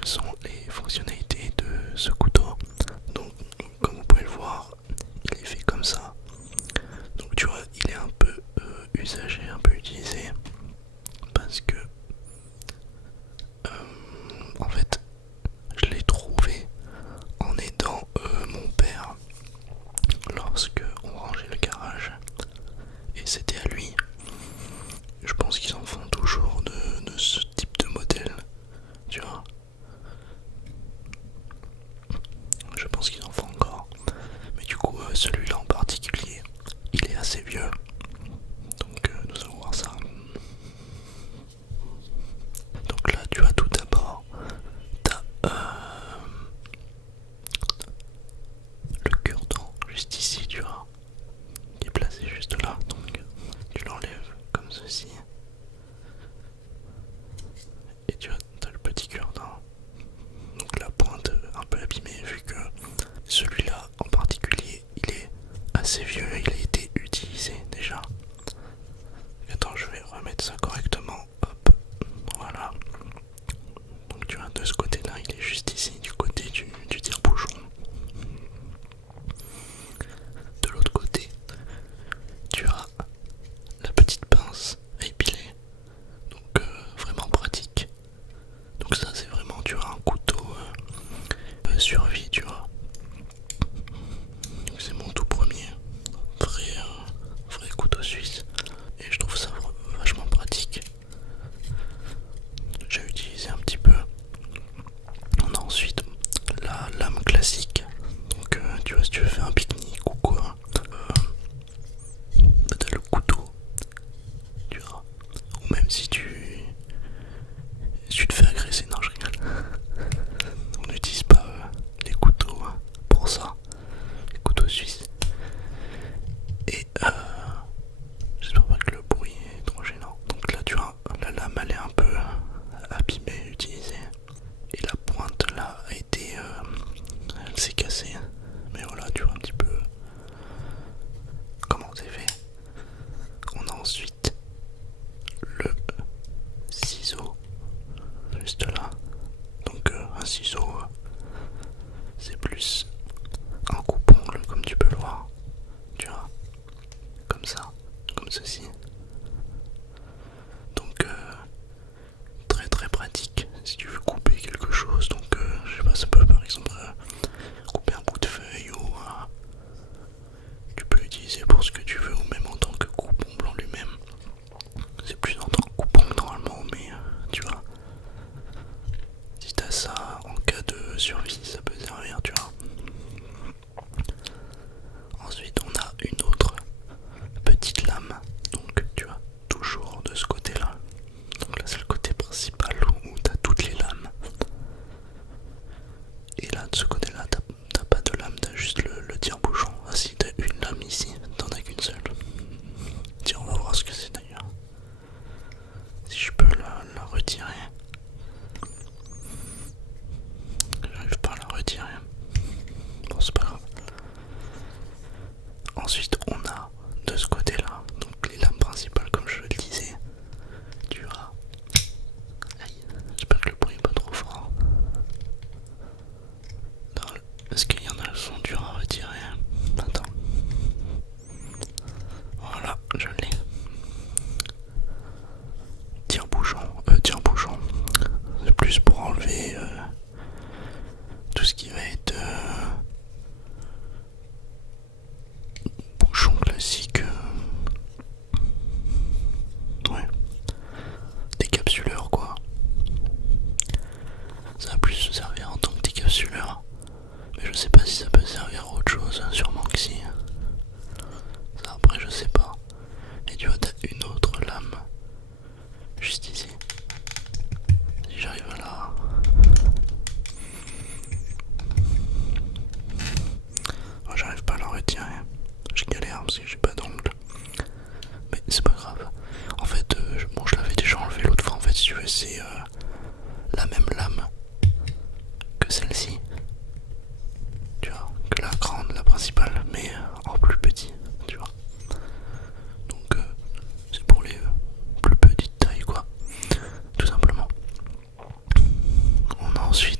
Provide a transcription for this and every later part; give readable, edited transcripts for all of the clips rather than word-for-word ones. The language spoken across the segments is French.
quelles sont les fonctionnalités de ce couteau. Donc comme vous pouvez le voir, il est fait comme ça. Donc tu vois, il est un peu usagé, un peu utilisé, parce que en fait je l'ai trouvé en aidant mon père lorsque on rangeait le garage, et c'était à lui. Je pense qu'ils en font toujours de ce type de modèle, tu vois. Je pense qu'ils en font encore. Mais du coup, celui-là en particulier, il est assez vieux. Donc nous allons voir ça. Donc là, tu as tout d'abord, t'as le cure-dent juste ici, tu vois, qui est placé juste là. Donc tu l'enlèves comme ceci. Et tu as le petit cure-dent. Donc la pointe un peu abîmée, vu que celui-là en particulier, il est assez vieux, il a été utilisé déjà. Attends, je vais remettre ça correctement. Hop, voilà. Donc tu vois, de ce côté-là, il est juste ici, du côté du tire-bouchon. De l'autre côté, tu as la petite pince à épiler. Donc vraiment pratique. Donc ça, c'est vraiment, tu vois, un couteau survie, tu vois. Donc c'est mon tout premier vrai couteau suisse. Et je trouve ça vachement pratique. J'ai utilisé un petit peu. On a ensuite la lame classique. Donc tu vois, si tu veux faire un pique-nique ou quoi, t'as le couteau, tu vois. Ou même si tu te fais agresser, non je rigole. On n'utilise pas les couteaux pour ça, les couteaux suisses. Et j'espère pas que le bruit est trop gênant. Donc là tu vois, la lame elle est un peu abîmée, utilisée. Et la pointe là a été, elle s'est cassée. Mais voilà, tu vois un petit peu comment c'est fait. On a ensuite le ciseau juste là. Donc un ciseau, c'est plus un coupe-ongle comme tu peux le voir. Tu vois, comme ça, comme ceci. Donc très très pratique si tu veux couper quelque chose. Donc je sais pas, ça peut par exemple couper un bout de feuille, ou tu peux l'utiliser pour ce que tu veux, ou même en tant que coupe-ongle en lui-même. C'est plus en tant que coupe-ongle normalement, mais tu vois, si t'as ça en cas de survie, ça peut servir, tu vois. Ensuite on a une autre petite lame, donc tu vois, toujours de ce côté là. Donc là c'est le côté principal où t'as toutes les lames. Et là de ce côté là t'as pas de lame, t'as juste le tire-bouchon. Ah si, t'as une lame ici, t'en as qu'une seule. Tiens, on va voir ce que c'est d'ailleurs. Si je peux la retirer. J'arrive pas à la retirer. Bon, c'est pas grave. Ensuite on a de ce côté là, donc les lames principales comme je le disais. Tu as... Aïe, j'espère que le bruit est pas trop fort. Est-ce qu'il y en a qui sont durs à retirer? Attends. Voilà, je l'ai. Tire-bouchon. C'est plus pour enlever tout ce qui va être bouchon classique. Ouais. Décapsuleur quoi. Ça va plus se servir en tant que décapsuleur. Mais je sais pas si ça peut servir à autre chose, sûrement que si. Ça après je sais pas. Et tu vois, t'as une autre lame juste ici. Si j'arrive à la... Oh, j'arrive pas à la retirer. Je galère parce que j'ai pas d'ongle. Mais c'est pas grave. En fait, bon, je l'avais déjà enlevé l'autre fois. En fait, si tu veux, c'est la même lame que celle-ci. Tu vois, que la grande, la principale, mais en plus petit. Tu vois. Donc, c'est pour les plus petites tailles, quoi. Tout simplement. On a ensuite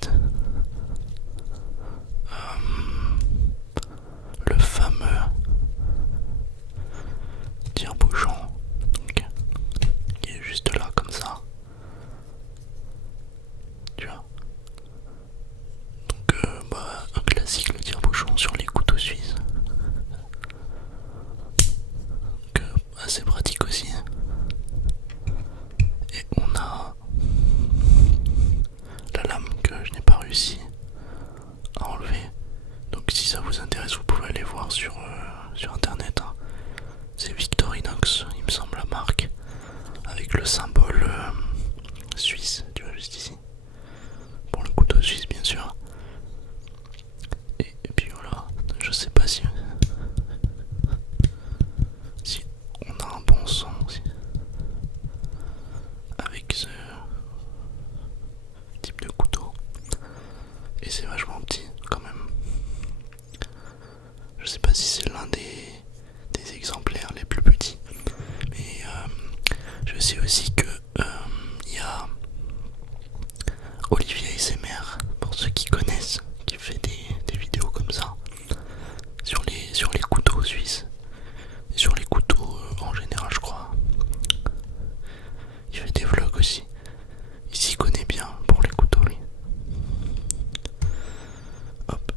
Et c'est vachement petit quand même. Je sais pas si c'est l'un des exemplaires les plus petits. Mais je sais aussi que il y a Olivier ASMR, pour ceux qui connaissent, qui fait des vidéos comme ça sur les couteaux suisses et sur les couteaux en général, je crois. Il fait des vlogs aussi. Il s'y connaît bien pour les couteaux, lui. Hop,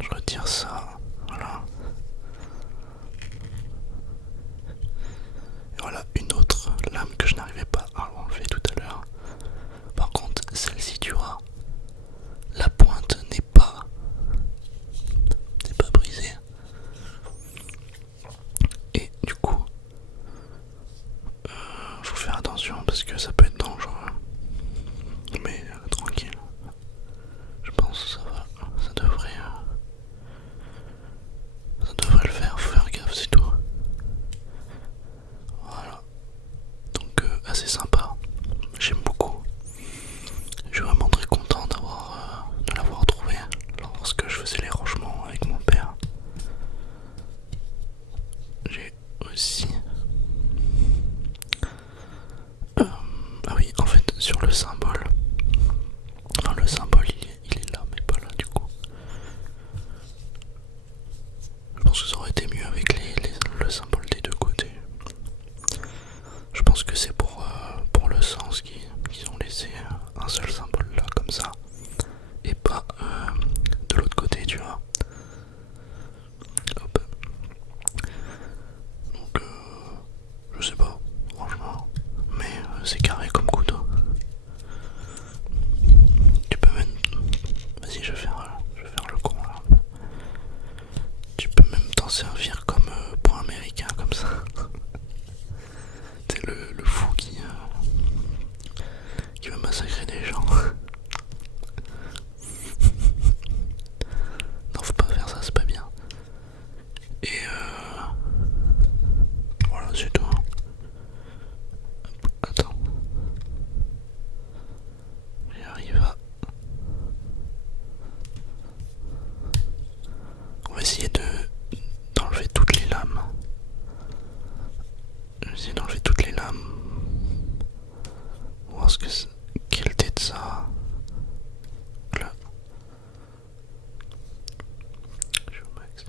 je retire ça. Voilà. Et voilà une autre lame que je n'arrivais pas à enlever tout à l'heure. Par contre, celle-ci, tu vois, la pointe n'est pas brisée. Et du coup, faut faire attention parce que ça peut être dangereux. Mais tranquille. Je pense que ça va. Ça devrait le faire. Faut faire gaffe, c'est tout. Voilà. Donc assez sympa. J'aime beaucoup. Je suis vraiment très content de l'avoir trouvé lorsque je faisais les rangements avec mon père. J'ai aussi... ah oui, en fait, sur le symbole... Enfin, le symbole, il est là, mais pas là, du coup. Je pense que ça aurait été mieux avec le symbole des deux côtés. Je pense que c'est pour le sens qu'ils ont laissé un seul symbole là, comme ça. Et pas de l'autre côté, tu vois. Hop. Donc, je sais pas, franchement. Mais c'est carré comme couteau. Tu peux même... Vas-y, je vais faire le con là. Tu peux même t'en servir comme point américain, comme ça. T'es le fou qui veut massacrer des gens. Non, faut pas faire ça, c'est pas bien. Et voilà, c'est tout. Attends. J'arrive à... On va essayer d'enlever toutes les lames. Je vais essayer d'enlever toutes les lames. Voir ce que c'est. Quelle tête ça. Là. Je suis au max.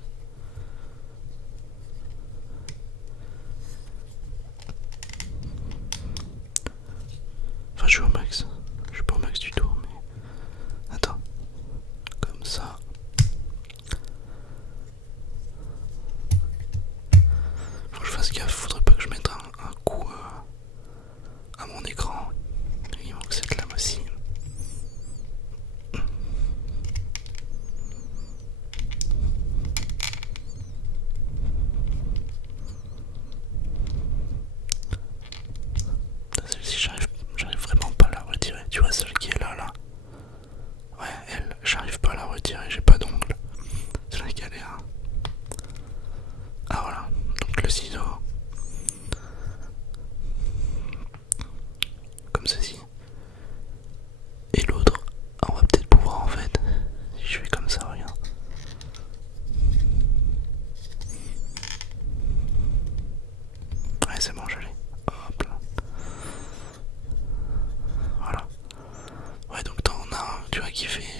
Enfin, je suis au max. Je suis pas au max du tout, mais... Attends. Comme ça. Faut que je fasse gaffe, faudrait pas que je mette un coup à mon écran. Il manque cette lame aussi. Celle-ci, j'arrive vraiment pas à la retirer. Tu vois celle qui est là. Ouais, elle, j'arrive pas à la retirer, j'ai pas d'ongle. C'est la galère. Ah voilà, donc le ciseau. Comme ceci. Et l'autre, on va peut-être pouvoir en fait. Si je fais comme ça, regarde. Ouais, c'est bon, je l'ai. Hop là. Voilà. Ouais, donc t'en as un, tu vois, qui fait